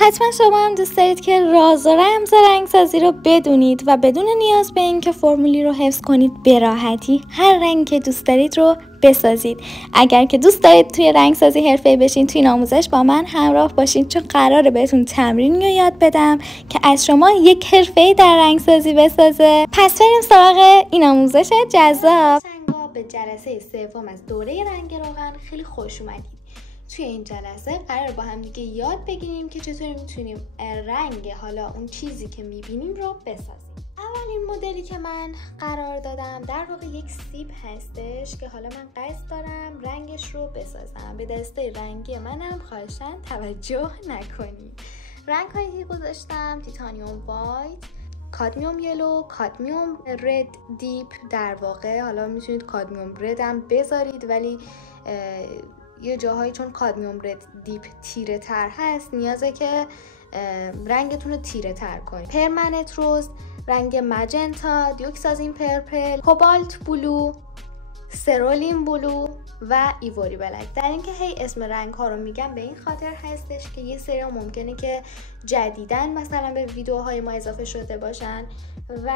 حتما شما هم دوست دارید که راز و رمز رنگسازی رو بدونید و بدون نیاز به این که فرمولی رو حفظ کنید به راحتی هر رنگی که دوست دارید رو بسازید. اگر که دوست دارید توی رنگسازی حرفه‌ای بشین، توی این آموزش با من همراه باشین، چون قراره بهتون تمرینی رو یاد بدم که از شما یک حرفه‌ای در رنگسازی بسازه. پس بریم سراغ این آموزش جذاب. به جلسه سوم از دوره رنگ روغن خیلی خوش اومدید. توی این جلسه قرار با هم دیگه یاد بگیریم که چطوری میتونیم رنگ حالا اون چیزی که میبینیم رو بسازیم. اولین مدلی که من قرار دادم در واقع یک سیب هستش که حالا من قصد دارم رنگش رو بسازم. به دسته رنگی منم خواهشاً توجه نکنید. رنگ هایی که گذاشتم: تیتانیوم وایت، کادمیوم یلو، کادمیوم رد دیپ. در واقع حالا میتونید کادمیوم رد هم بذارید، ولی یه جاهایی چون کادمیوم رد دیپ تیره تر هست نیازه که رنگتون رو تیره تر کنید. پرمننت روز، رنگ مجنتا، دیوکسازین پرپل، کوبالت بلو، سرولین بلو و ایوری بلک. در اینکه هی اسم رنگ ها رو میگم به این خاطر هستش که یه سری ممکنه که جدیدن مثلا به ویدیوهای ما اضافه شده باشن و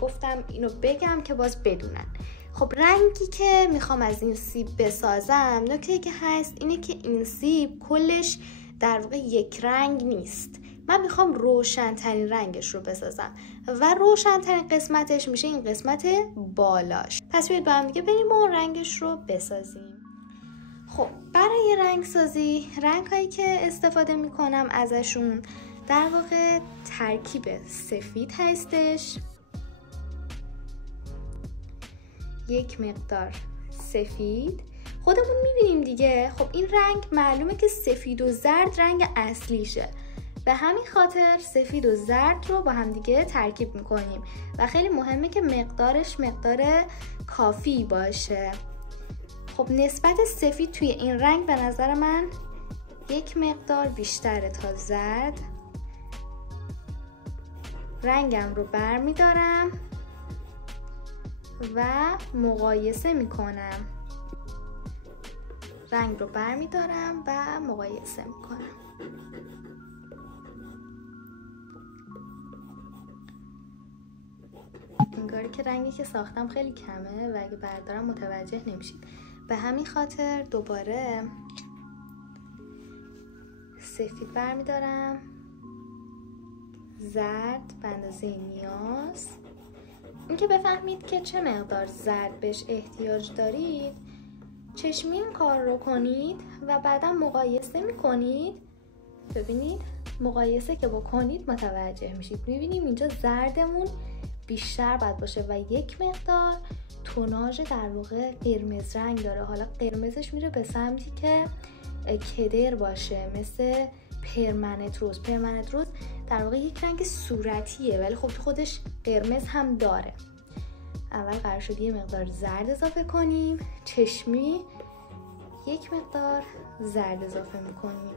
گفتم اینو بگم که باز بدونن. خب رنگی که میخوام از این سیب بسازم، نکته که هست اینه که این سیب کلش در واقع یک رنگ نیست. من میخوام روشن‌ترین رنگش رو بسازم و روشن‌ترین قسمتش میشه این قسمت بالاش. پس بیاید با هم دیگه بریم و رنگش رو بسازیم. خب برای رنگ سازی رنگ‌هایی که استفاده میکنم ازشون در واقع ترکیب سفید هستش، یک مقدار سفید. خودمون میبینیم دیگه. خب این رنگ معلومه که سفید و زرد رنگ اصلیشه، به همین خاطر سفید و زرد رو با هم دیگه ترکیب میکنیم و خیلی مهمه که مقدارش مقدار کافی باشه. خب نسبت سفید توی این رنگ به نظر من یک مقدار بیشتره تا زرد. رنگم رو برمیدارم و مقایسه میکنم. رنگ رو برمیدارم و مقایسه میکنم. انگاری که رنگی که ساختم خیلی کمه و اگه بردارم متوجه نمیشید. به همین خاطر دوباره سفید برمیدارم، زرد به اندازه نیاز. اینکه بفهمید که چه مقدار زرد بهش احتیاج دارید، چشمی این کار رو کنید و بعدا مقایسه میکنید. ببینید مقایسه که بکنید متوجه میشید. میبینیم اینجا زردمون بیشتر باید باشه و یک مقدار توناژ در واقع قرمز رنگ داره. حالا قرمزش میره به سمتی که کدر باشه، مثل پرمننت روز. پرمننت روز در واقع یک رنگ صورتیه ولی خب خودش قرمز هم داره. اول قرار شد یه مقدار زرد اضافه کنیم، چشمی یک مقدار زرد اضافه میکنیم.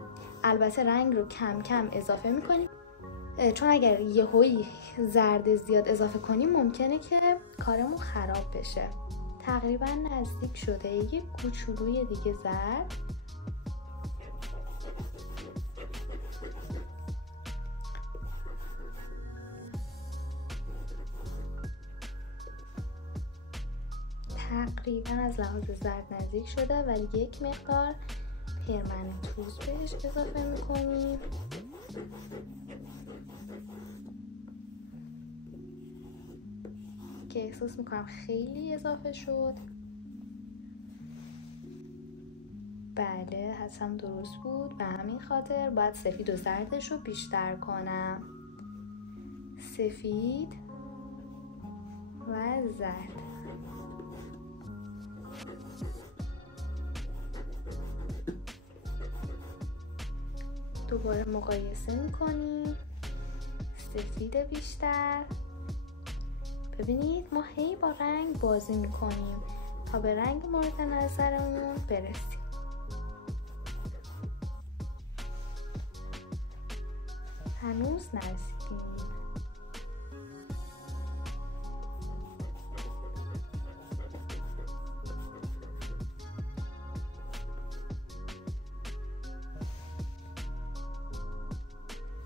البته رنگ رو کم کم اضافه میکنیم، چون اگر یهویی زرد زیاد اضافه کنیم ممکنه که کارمون خراب بشه. تقریبا نزدیک شده. یه کوچولوی دیگه زرد. تقریبا از لحاظ زرد نزدیک شده ولی یک مقدار پرمننت روز بهش اضافه میکنیم. که احساس میکنم خیلی اضافه شد. بله حدسم درست بود. به همین خاطر باید سفید و زردش رو بیشتر کنم. سفید و زرد. دوباره مقایسه میکنیم. سفید بیشتر. ببینید ما هی با رنگ بازی میکنیم تا به رنگ مورد نظرمون برسیم. هنوز نرسیدیم.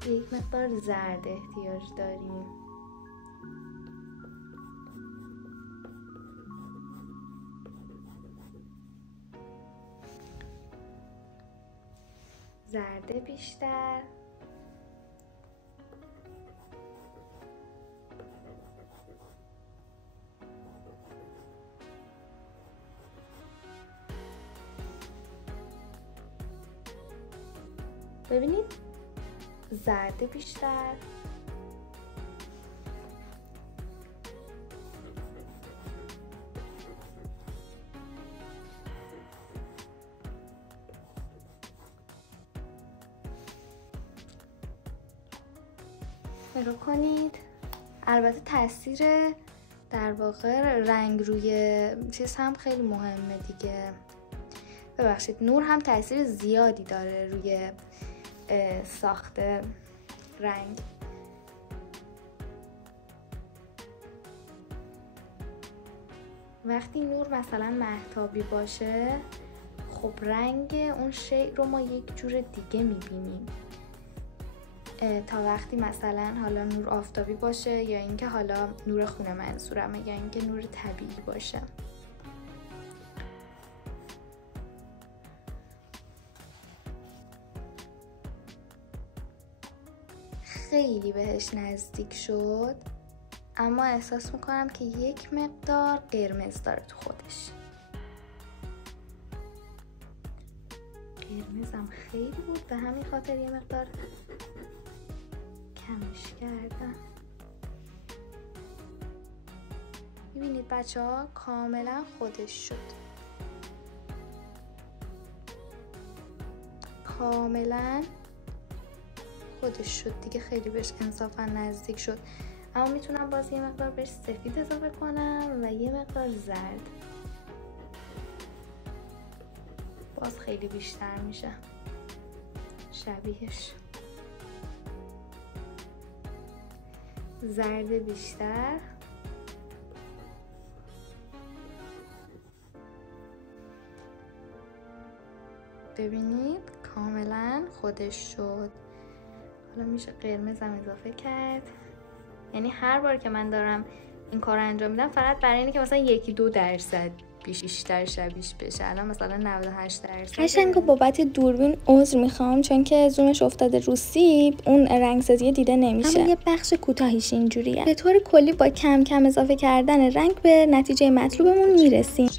یک مقدار زرد احتیاج داریم. زرد بیشتر. ببینید زرد بیشتر. نگاه کنید. البته تاثیر در واقع رنگ روی چیز هم خیلی مهمه دیگه. ببخشید، نور هم تاثیر زیادی داره روی ساخت رنگ. وقتی نور مثلا مهتابی باشه، خب رنگ اون شیء رو ما یک جور دیگه میبینیم تا وقتی مثلا حالا نور آفتابی باشه، یا اینکه حالا نور خونه منظورمه، یا اینکه نور طبیعی باشه. خیلی بهش نزدیک شد، اما احساس میکنم که یک مقدار قرمز داره تو خودش. قرمزم خیلی بود، به همین خاطر یه مقدار کمش کردم. میبینید بچه ها کاملا خودش شد، کاملا خودش شد دیگه، خیلی بهش انصافا نزدیک شد. اما میتونم باز یه مقدار بهش سفید اضافه کنم و یه مقدار زرد، باز خیلی بیشتر میشه شبیهش. زرد بیشتر. ببینید کاملا خودش شد. حالا میشه قرمزم اضافه کرد. یعنی هر بار که من دارم این کار رو انجام میدم فقط برای اینه که مثلا 1-2% بیشتر شبیهش بشه. الان مثلا 98%. قشنگو بابت دوربین عذر میخوام، چون که زومش افتاده رو سیب، اون رنگسازی دیده نمیشه. اما یه بخش کوتاهیش اینجوریه. به طور کلی با کم کم اضافه کردن رنگ به نتیجه مطلوبمون میرسیم.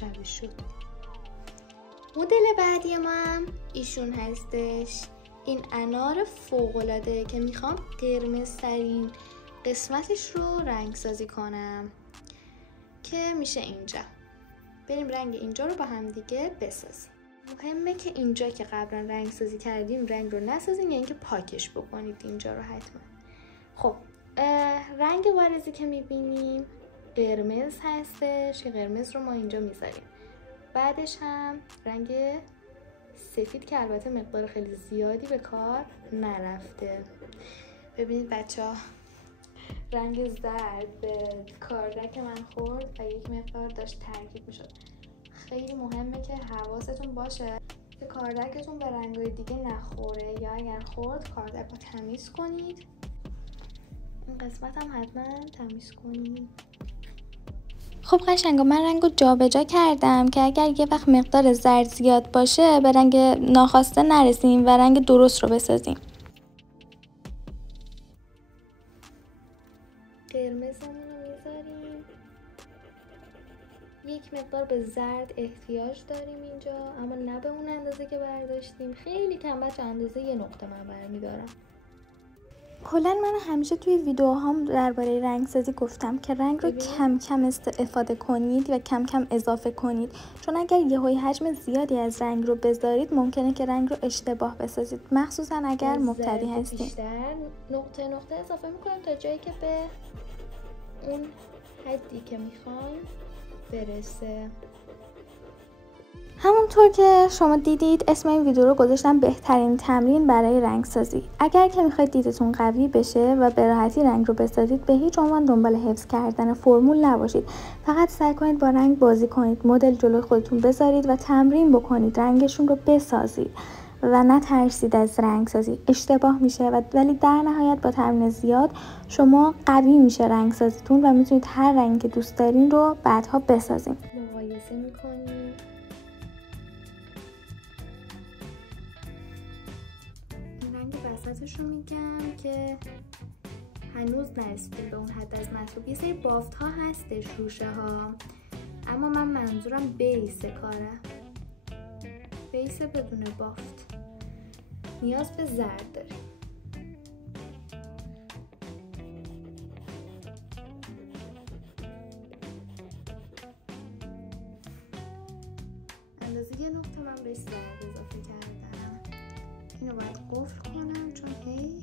مدل بعدی ما هم ایشون هستش. این انار فوق‌العاده که میخوام قرمزترین قسمتش رو رنگ سازی کنم که میشه اینجا. بریم رنگ اینجا رو با هم دیگه بسازیم. مهمه که اینجا که قبلا رنگ سازی کردیم رنگ رو نسازیم، یا اینکه پاکش بکنید اینجا رو حتما. خب رنگ بارزی که میبینیم قرمز هستش که قرمز رو ما اینجا میذاریم. بعدش هم رنگ سفید که البته مقدار خیلی زیادی به کار نرفته. ببینید بچه ها، رنگ زرد به کاردک من خورد و یک مقدار داشت ترکیب میشد. خیلی مهمه که حواستون باشه که کاردکتون به رنگ‌های دیگه نخوره، یا اگر خورد کاردک رو تمیز کنید. این قسمت هم حتما تمیز کنید. خب قشنگا، من رنگو جابجا کردم که اگر یه وقت مقدار زرد زیاد باشه به رنگ ناخواسته نرسیم و رنگ درست رو بسازیم. قرمزمون رو میذاریم. یک مقدار به زرد احتیاج داریم اینجا، اما نه به اون اندازه که برداشتیم. خیلی کم، بچه اندازه یه نقطه من برمیدارم. کلا من همیشه توی ویدیوهام درباره رنگ سازی گفتم که رنگ رو کم کم استفاده کنید و کم کم اضافه کنید، چون اگر یهویی حجم زیادی از رنگ رو بذارید ممکنه که رنگ رو اشتباه بسازید، مخصوصا اگر مبتدی هستید. بیشتر نقطه اضافه میکنیم تا جایی که به اون حدی که میخوایم برسه. همونطور که شما دیدید اسم این ویدیو رو گذاشتم بهترین تمرین برای رنگ سازی. اگر که میخواید دیدتون قوی بشه و به راحتی رنگ رو بسازید، به هیچ عنوان دنبال حفظ کردن فرمول نباشید. فقط سعی کنید با رنگ بازی کنید، مدل جلوی خودتون بذارید و تمرین بکنید، رنگشون رو بسازید و نترسید از رنگسازی. اشتباه میشه ولی در نهایت با تمرین زیاد شما قوی میشه رنگسازیتون و میتونید هر رنگی که دوست دارین رو بعدها بسازین. مقایسه میکنیم. این رنگ وسطش رو میگم که هنوز نرسیدیم به اون حد از مطلوب. یه سری بافت ها هستش روشه ها، اما من منظورم بیس کاره، بیس بدون بافت. نیاز به زرد داریم. اندازه یه نقطه من بهش زرد اضافه کردم. اینو باید قفل کنم چون هی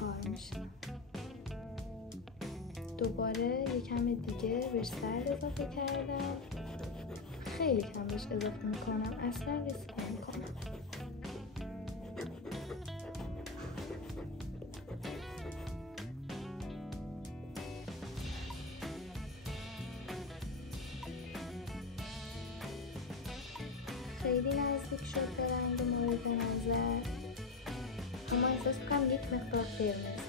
کار میشه. دوباره یه کم دیگه بهش زرد اضافه کردم. خیلی کم بهش اضافه میکنم، اصلا ریسک نمیکنم. خیلی نزدیک شد به رنگ مورد نظر، اما احساس میکنم یک مقدار قرمز.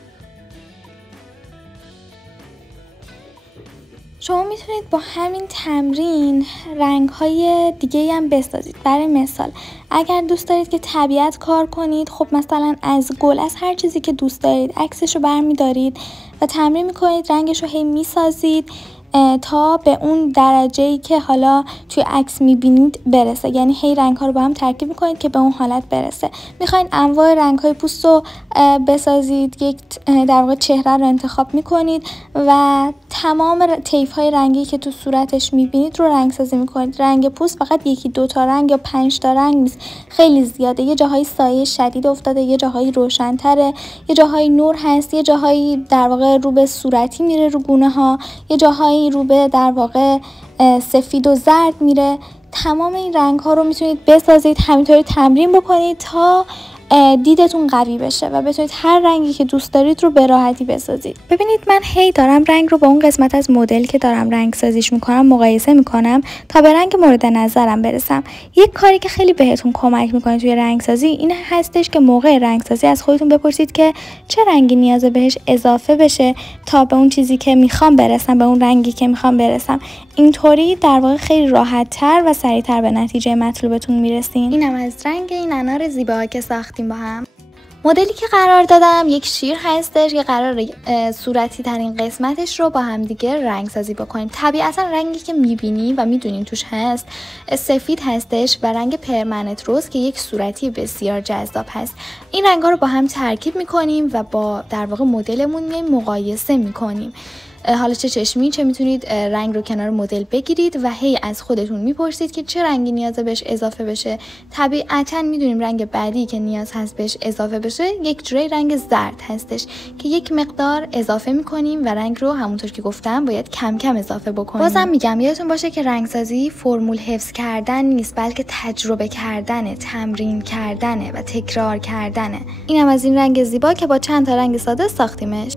شما میتونید با همین تمرین رنگ‌های دیگه‌ای هم بسازید. برای مثال اگر دوست دارید که طبیعت کار کنید، خب مثلا از گل، از هر چیزی که دوست دارید عکسش رو برمی‌دارید و تمرین می‌کنید، رنگش رو هی می‌سازید تا به اون درجه‌ای که حالا توی عکس می‌بینید برسه. یعنی هی رنگ‌ها رو با هم ترکیب می‌کنید که به اون حالت برسه. می‌خواید انواع رنگ‌های پوست رو بسازید، یک در واقع چهره رو انتخاب می‌کنید و تمام طیف‌های رنگی که تو صورتش می‌بینید رو رنگ‌سازی می‌کنید. رنگ پوست فقط یکی دو تا رنگ یا 5 تا رنگ نیست، خیلی زیاده. یه جاهای سایه شدید افتاده، یه جاهای روشن‌تره، یه جاهای نور هست، یه جاهای در واقع رو به صورتی میره، رو گونه‌ها، یه جاهای رو به در واقع سفید و زرد میره. تمام این رنگ ها رو میتونید بسازید، همینطوری تمرین بکنید تا دیدتون قوی بشه و بتونید هر رنگی که دوست دارید رو به راحتی بسازید. ببینید من هی دارم رنگ رو با اون قسمت از مدل که دارم رنگ سازیش میکنم مقایسه میکنم تا به رنگ مورد نظرم برسم. یک کاری که خیلی بهتون کمک میکنه توی رنگ سازی این هستش که موقع رنگ سازی از خودتون بپرسید که چه رنگی نیازه بهش اضافه بشه تا به اون چیزی که میخوام برسم، به اون رنگی که میخوام برسم. اینطوری در واقع خیلی راحت تر و سریعتر به نتیجه مطلوبتون میرسین. اینم از رنگ این انار زیبا که ساختیم با هم. مدلی که قرار دادم یک شیر هستش که قرار صورتی ترین قسمتش رو با هم دیگه رنگ سازی بکنیم. طبیعتا رنگی که میبینی و میدونین توش هست سفید هستش و رنگ پرمننت روز که یک صورتی بسیار جذاب هست. این رنگ ها رو با هم ترکیب میکنیم و با در واقع مدلمون مقایسه میکنیم. حالا چه چشمی چه میتونید رنگ رو کنار مدل بگیرید و هی از خودتون میپرسید که چه رنگی نیازه بهش اضافه بشه. طبیعتا میدونیم رنگ بعدی که نیاز هست بهش اضافه بشه یک جوری رنگ زرد هستش که یک مقدار اضافه میکنیم و رنگ رو همونطور که گفتم باید کم کم اضافه بکنیم. بازم میگم یادتون باشه که رنگسازی فرمول حفظ کردن نیست، بلکه تجربه کردنه، تمرین کردنه و تکرار کردنه. اینم از این رنگ زیبا که با چند تا رنگ ساده ساختیمش.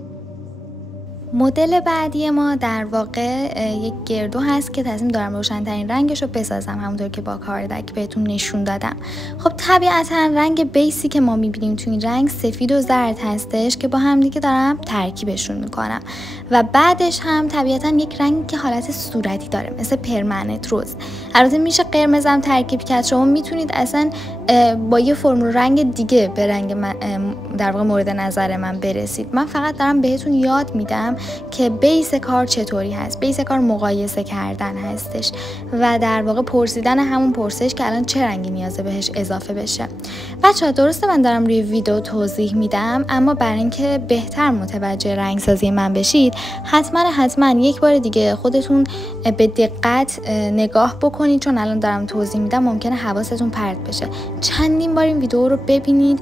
مدل بعدی ما در واقع یک گردو هست که تصمیم دارم روشن‌ترین رنگش رو بسازم همونطور که با کاردک بهتون نشون دادم. خب طبیعتا رنگ بیسی که ما می‌بینیم تو این رنگ سفید و زرد هستش که با هم دیگه دارم ترکیبشون میکنم و بعدش هم طبیعتا یک رنگ که حالت صورتی داره مثل پرمننت روز. البته میشه قرمز هم ترکیب کرد. شما میتونید اصلا با یه فرمول رنگ دیگه به رنگ در واقع مورد نظر من برسید. من فقط دارم بهتون یاد میدم که بیس کار چطوری هست. بیس کار مقایسه کردن هستش و در واقع پرسیدن همون پرسش که الان چه رنگی نیازه بهش اضافه بشه. بچه‌ها درسته من دارم روی ویدیو توضیح میدم، اما برای اینکه بهتر متوجه رنگ سازی من بشید حتما یک بار دیگه خودتون به دقت نگاه بکنید، چون الان دارم توضیح میدم ممکنه حواستون پرت بشه. چندین بار این ویدیو رو ببینید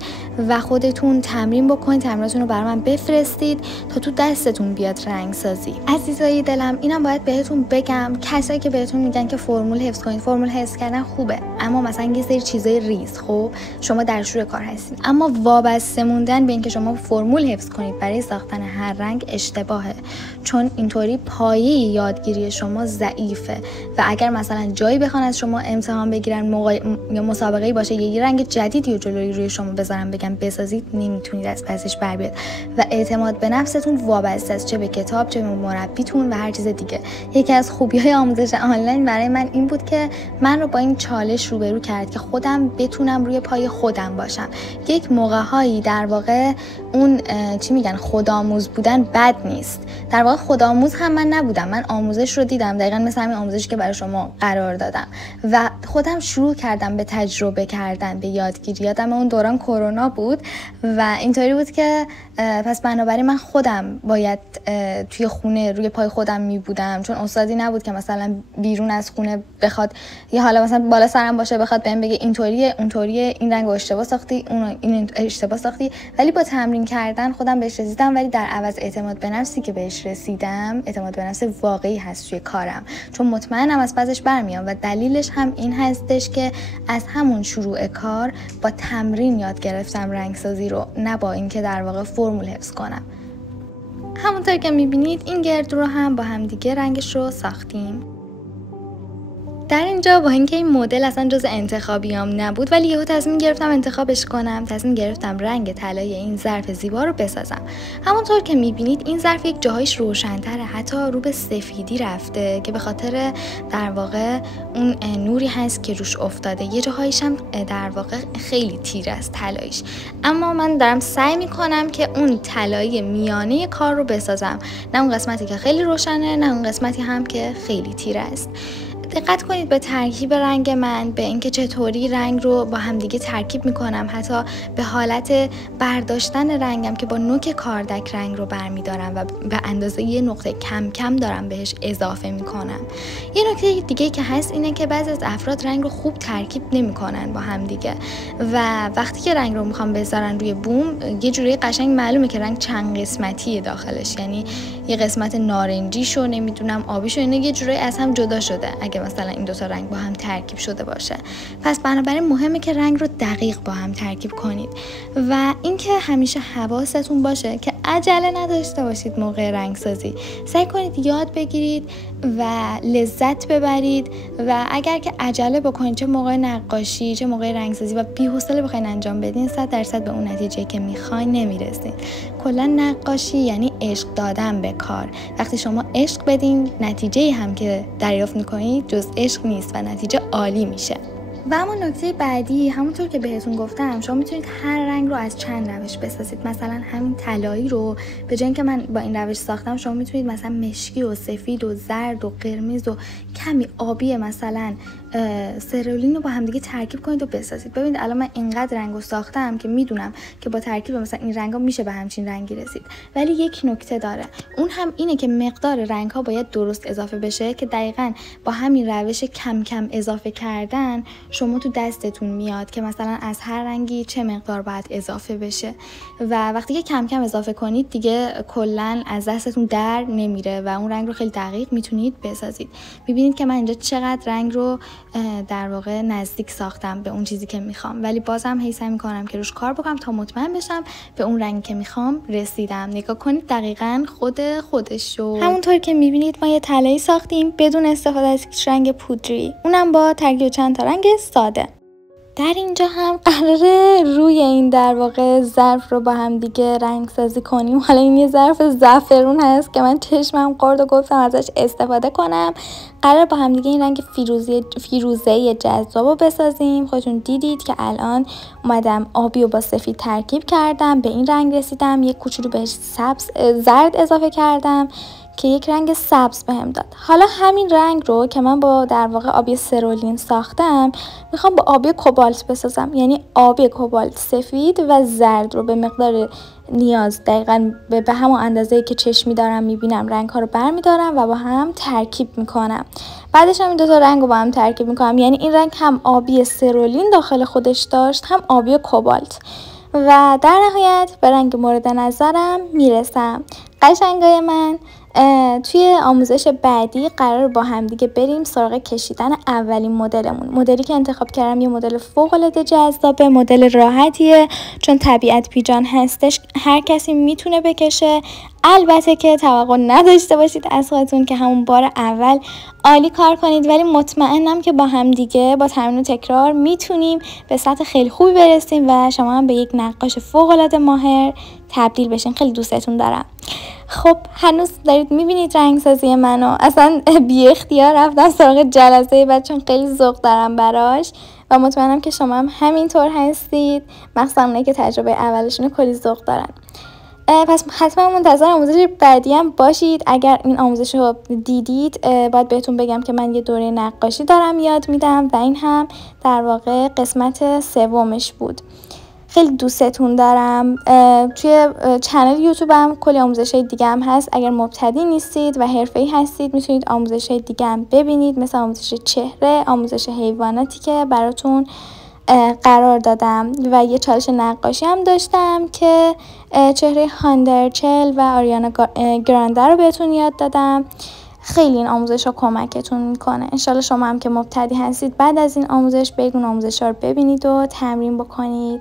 و خودتون تمرین بکنید، تمریناتون رو برای من بفرستید تا تو دستتون بیاد بیاد رنگ سازی. عزیزای دلم، اینم باید بهتون بگم، کسایی که بهتون میگن که فرمول حفظ کنید، فرمول حفظ کردن خوبه، اما مثلا یه سری چیزای ریز، خب شما در شروع کار هستید، اما وابسته موندن به اینکه شما فرمول حفظ کنید برای ساختن هر رنگ اشتباهه، چون اینطوری پایه یادگیری شما ضعیفه و اگر مثلا جایی بخوان از شما امتحان بگیرن یا مسابقه‌ای باشه یه رنگ جدیدی رو جلوی روی شما بذارن بگن بسازید، نمیتونید از پسش بر بیاد و اعتماد به نفستون وابسته است، چه به کتاب چه به مربیتون و هر چیز دیگه. یکی از خوبی‌های آموزش آنلاین برای من این بود که من رو با این چالش روبرو کرد که خودم بتونم روی پای خودم باشم. یک موقع‌هایی در واقع اون چی میگن خودآموز بودن بد نیست. در واقع خودآموز هم من نبودم، من آموزش رو دیدم، دقیقاً مثل همین آموزشی که برای شما قرار دادم و خودم شروع کردم به تجربه کردن، به یادگیری. یادم اون دوران کرونا بود و اینطوری بود که پس بنابراین من خودم باید توی خونه روی پای خودم می بودم، چون استادی نبود که مثلا بیرون از خونه بخواد یا حالا مثلا بالا سرم باشه بخواد بهم بگه اینطوریه اونطوریه، این رنگو اشتباه ساختی، اون این اشتباه ساختی. ولی با تمرین کردن خودم بهش رسیدم، ولی در عوض اعتماد به نفسی که بهش رسیدم اعتماد به نفس واقعی هست توی کارم، چون مطمئنم از پسش برمیام و دلیلش هم این هستش که از همون شروع کار با تمرین یاد گرفتم رنگسازی رو، نه با اینکه در واقع فرمول حفظ کنم. همونطور که میبینید این گرد رو هم با همدیگه رنگش رو ساختیم. در اینجا با اینکه این مدل اصلا جز انتخابیام نبود، ولی یهو تصمیم گرفتم انتخابش کنم، تصمیم گرفتم رنگ طلایی این ظرف زیبا رو بسازم. همونطور که میبینید این ظرف یک جاهایش روشن‌تره، حتی رو به سفیدی رفته که به خاطر در واقع اون نوری هست که روش افتاده. یه جاهایش هم در واقع خیلی تیر است طلاییش، اما من دارم سعی میکنم که اون طلایی میانه کار رو بسازم، نه اون قسمتی که خیلی روشنه نه اون قسمتی هم که خیلی تیر است. دقت کنید به ترکیب رنگ من، به اینکه چطوری رنگ رو با همدیگه ترکیب میکنم، حتی به حالت برداشتن رنگم که با نوک کاردک رنگ رو برمیدارم و به اندازه یه نقطه کم کم دارم بهش اضافه میکنم. یه نکته دیگه که هست اینه که بعضی از افراد رنگ رو خوب ترکیب نمیکنن با همدیگه و وقتی که رنگ رو میخوام بذارن روی بوم یه جوری قشنگ معلومه که رنگ چند قسمتیه داخلش، یعنی یه قسمت نارنجیشو نمیدونم آبیشو، اینا یه جوری از هم جدا شده اگه مثلا این دوتا رنگ با هم ترکیب شده باشه. پس بنابراین مهمه که رنگ رو دقیق با هم ترکیب کنید و اینکه همیشه حواستون باشه که عجله نداشته باشید موقع رنگ سازی. سعی کنید یاد بگیرید و لذت ببرید و اگر که عجله بکنید، چه موقع نقاشی چه موقع رنگ سازی و بی‌حوصله بخواید انجام بدین، 100% به اون نتیجه که میخواین نمیرسید. کلا نقاشی یعنی عشق دادن به کار. وقتی شما عشق بدین، نتیجه هم که دریافت میکنید جز عشق نیست و نتیجه عالی میشه. و اما نکته بعدی، همونطور که بهتون گفتم، شما میتونید هر رنگ رو از چند روش بسازید. مثلا همین طلایی رو به جای اینکه من با این روش ساختم، شما میتونید مثلا مشکی و سفید و زرد و قرمز و کمی آبی مثلا سرولین رو با هم دیگه ترکیب کنید و بسازید. ببینید الان من اینقدر رنگو ساختم که میدونم که با ترکیب مثلا این رنگا میشه به همچین رنگی رسید، ولی یک نکته داره، اون هم اینه که مقدار رنگ ها باید درست اضافه بشه که دقیقاً با همین روش کم کم اضافه کردن شما تو دستتون میاد که مثلا از هر رنگی چه مقدار باید اضافه بشه و وقتی که کم کم اضافه کنید دیگه کلا از دستتون در نمیره و اون رنگ رو خیلی دقیق میتونید بسازید. میبینید که من اینجا چقدر رنگ رو در واقع نزدیک ساختم به اون چیزی که میخوام، ولی بازم هی سعی میکنم که روش کار بکنم تا مطمئن بشم به اون رنگی که میخوام رسیدم. نگاه کنید دقیقاً خودش رو. همونطور که میبینید ما یه طلایی ساختیم بدون استفاده از رنگ پودری، اونم با ترکیب چند تا رنگ ساده. در اینجا هم قراره روی این در واقع ظرف رو با هم دیگه رنگ سازی کنیم. حالا این یه ظرف زعفرون هست که من چشمم خورد و گفتم ازش استفاده کنم. قراره با هم دیگه این رنگ فیروزه‌ای جذاب رو بسازیم. خودتون دیدید که الان اومدم آبی رو با سفید ترکیب کردم، به این رنگ رسیدم. یک کوچولو بهش زرد اضافه کردم که یک رنگ سبز بهم داد. حالا همین رنگ رو که من با در واقع آبی سرولین ساختم میخوام با آبی کوبالت بسازم، یعنی آبی کوبالت سفید و زرد رو به مقدار نیاز دقیقاً به همون اندازه‌ای که چشمی دارم میبینم رنگ ها رو برمیدارم و با هم ترکیب میکنم. بعدش هم این دو تا رنگ رو با هم ترکیب میکنم، یعنی این رنگ هم آبی سرولین داخل خودش داشت هم آبی کوبالت و در نهایت به رنگ مورد نظرم میرسم. قشنگای من، توی آموزش بعدی قرار با هم دیگه بریم سراغ کشیدن اولین مدلمون. مدلی که انتخاب کردم یه مدل فوق‌العاده جذابه، مدل راحتیه چون طبیعت پیجان هستش، هر کسی میتونه بکشه. البته که توقع نداشته باشید از خودتون که همون بار اول عالی کار کنید، ولی مطمئنم که با هم دیگه با تمرین و تکرار میتونیم به سطح خیلی خوبی برسیم و شما هم به یک نقاش فوق‌العاده ماهر تبدیل بشین. خیلی دوستتون دارم. خب هنوز دارید میبینید رنگسازی منو، اصلا بی اختیار رفتم سراغ جلسه بعد چون خیلی ذوق دارم براش و مطمئنم که شما هم همینطور هستید، مخصوصا اونایی که تجربه اولشون کلی ذوق دارن. پس حتما منتظر آموزش بعدی هم باشید. اگر این آموزش رو دیدید باید بهتون بگم که من یه دوره نقاشی دارم یاد میدم و این هم در واقع قسمت سومش بود. خیلی دوستتون دارم. توی چنل یوتیوبم کلی آموزش‌های دیگه هم هست. اگر مبتدی نیستید و حرفه‌ای هستید میتونید آموزش‌های دیگه هم ببینید، مثل آموزش چهره، آموزش حیواناتی که براتون قرار دادم و یه چالش نقاشی هم داشتم که چهره هاندرچل و آریانا گرانده رو بهتون یاد دادم. خیلی این آموزش ها کمکتون میکنه. انشالله شما هم که مبتدی هستید بعد از این آموزش برید اون آموزش ها رو ببینید و تمرین بکنید.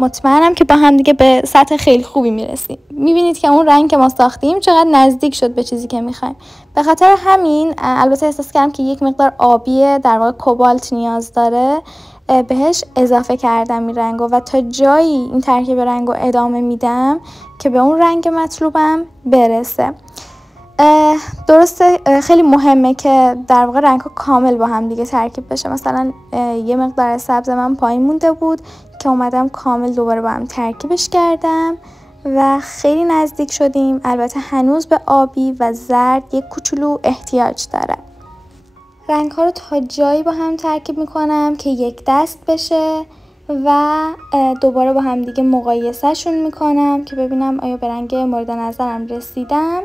مطمئنم که با هم دیگه به سطح خیلی خوبی میرسیم. میبینید که اون رنگ که ما ساختیم چقدر نزدیک شد به چیزی که میخوایم. به خاطر همین البته احساس کردم که یک مقدار آبیه، در واقع کوبالت نیاز داره، بهش اضافه کردم این رنگو و تا جایی این ترکیب رنگو ادامه میدم که به اون رنگ مطلوبم برسه. درسته خیلی مهمه که در واقع رنگ‌ها کامل با هم دیگه ترکیب بشه. مثلا یه مقدار سبز من پایین مونده بود که اومدم کامل دوباره با هم ترکیبش کردم و خیلی نزدیک شدیم. البته هنوز به آبی و زرد یک کوچولو احتیاج داره. رنگ‌ها رو تا جایی با هم ترکیب میکنم که یک دست بشه و دوباره با هم دیگه مقایسه‌شون میکنم که ببینم آیا به رنگ مورد نظرم رسیدم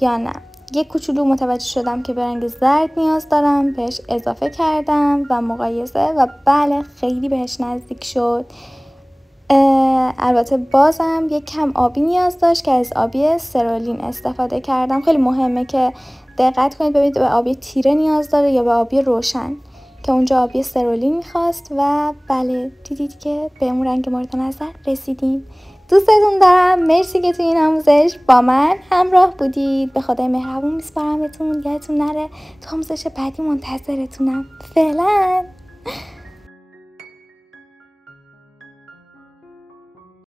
یا نه. یک کوچولو متوجه شدم که به رنگ زرد نیاز دارم، بهش اضافه کردم و مقایسه و بله خیلی بهش نزدیک شد. البته بازم یک کم آبی نیاز داشت که از آبی سرولین استفاده کردم. خیلی مهمه که دقت کنید ببینید به آبی تیره نیاز داره یا به آبی روشن، که اونجا آبی سرولین میخواست و بله دیدید که به اون رنگ مورد نظر رسیدیم. دوستتون دارم. مرسی که توی این آموزش با من همراه بودید. به خدای مهربون میسپارمتون. یادتون نره تو آموزش بعدی منتظرتونم. فعلا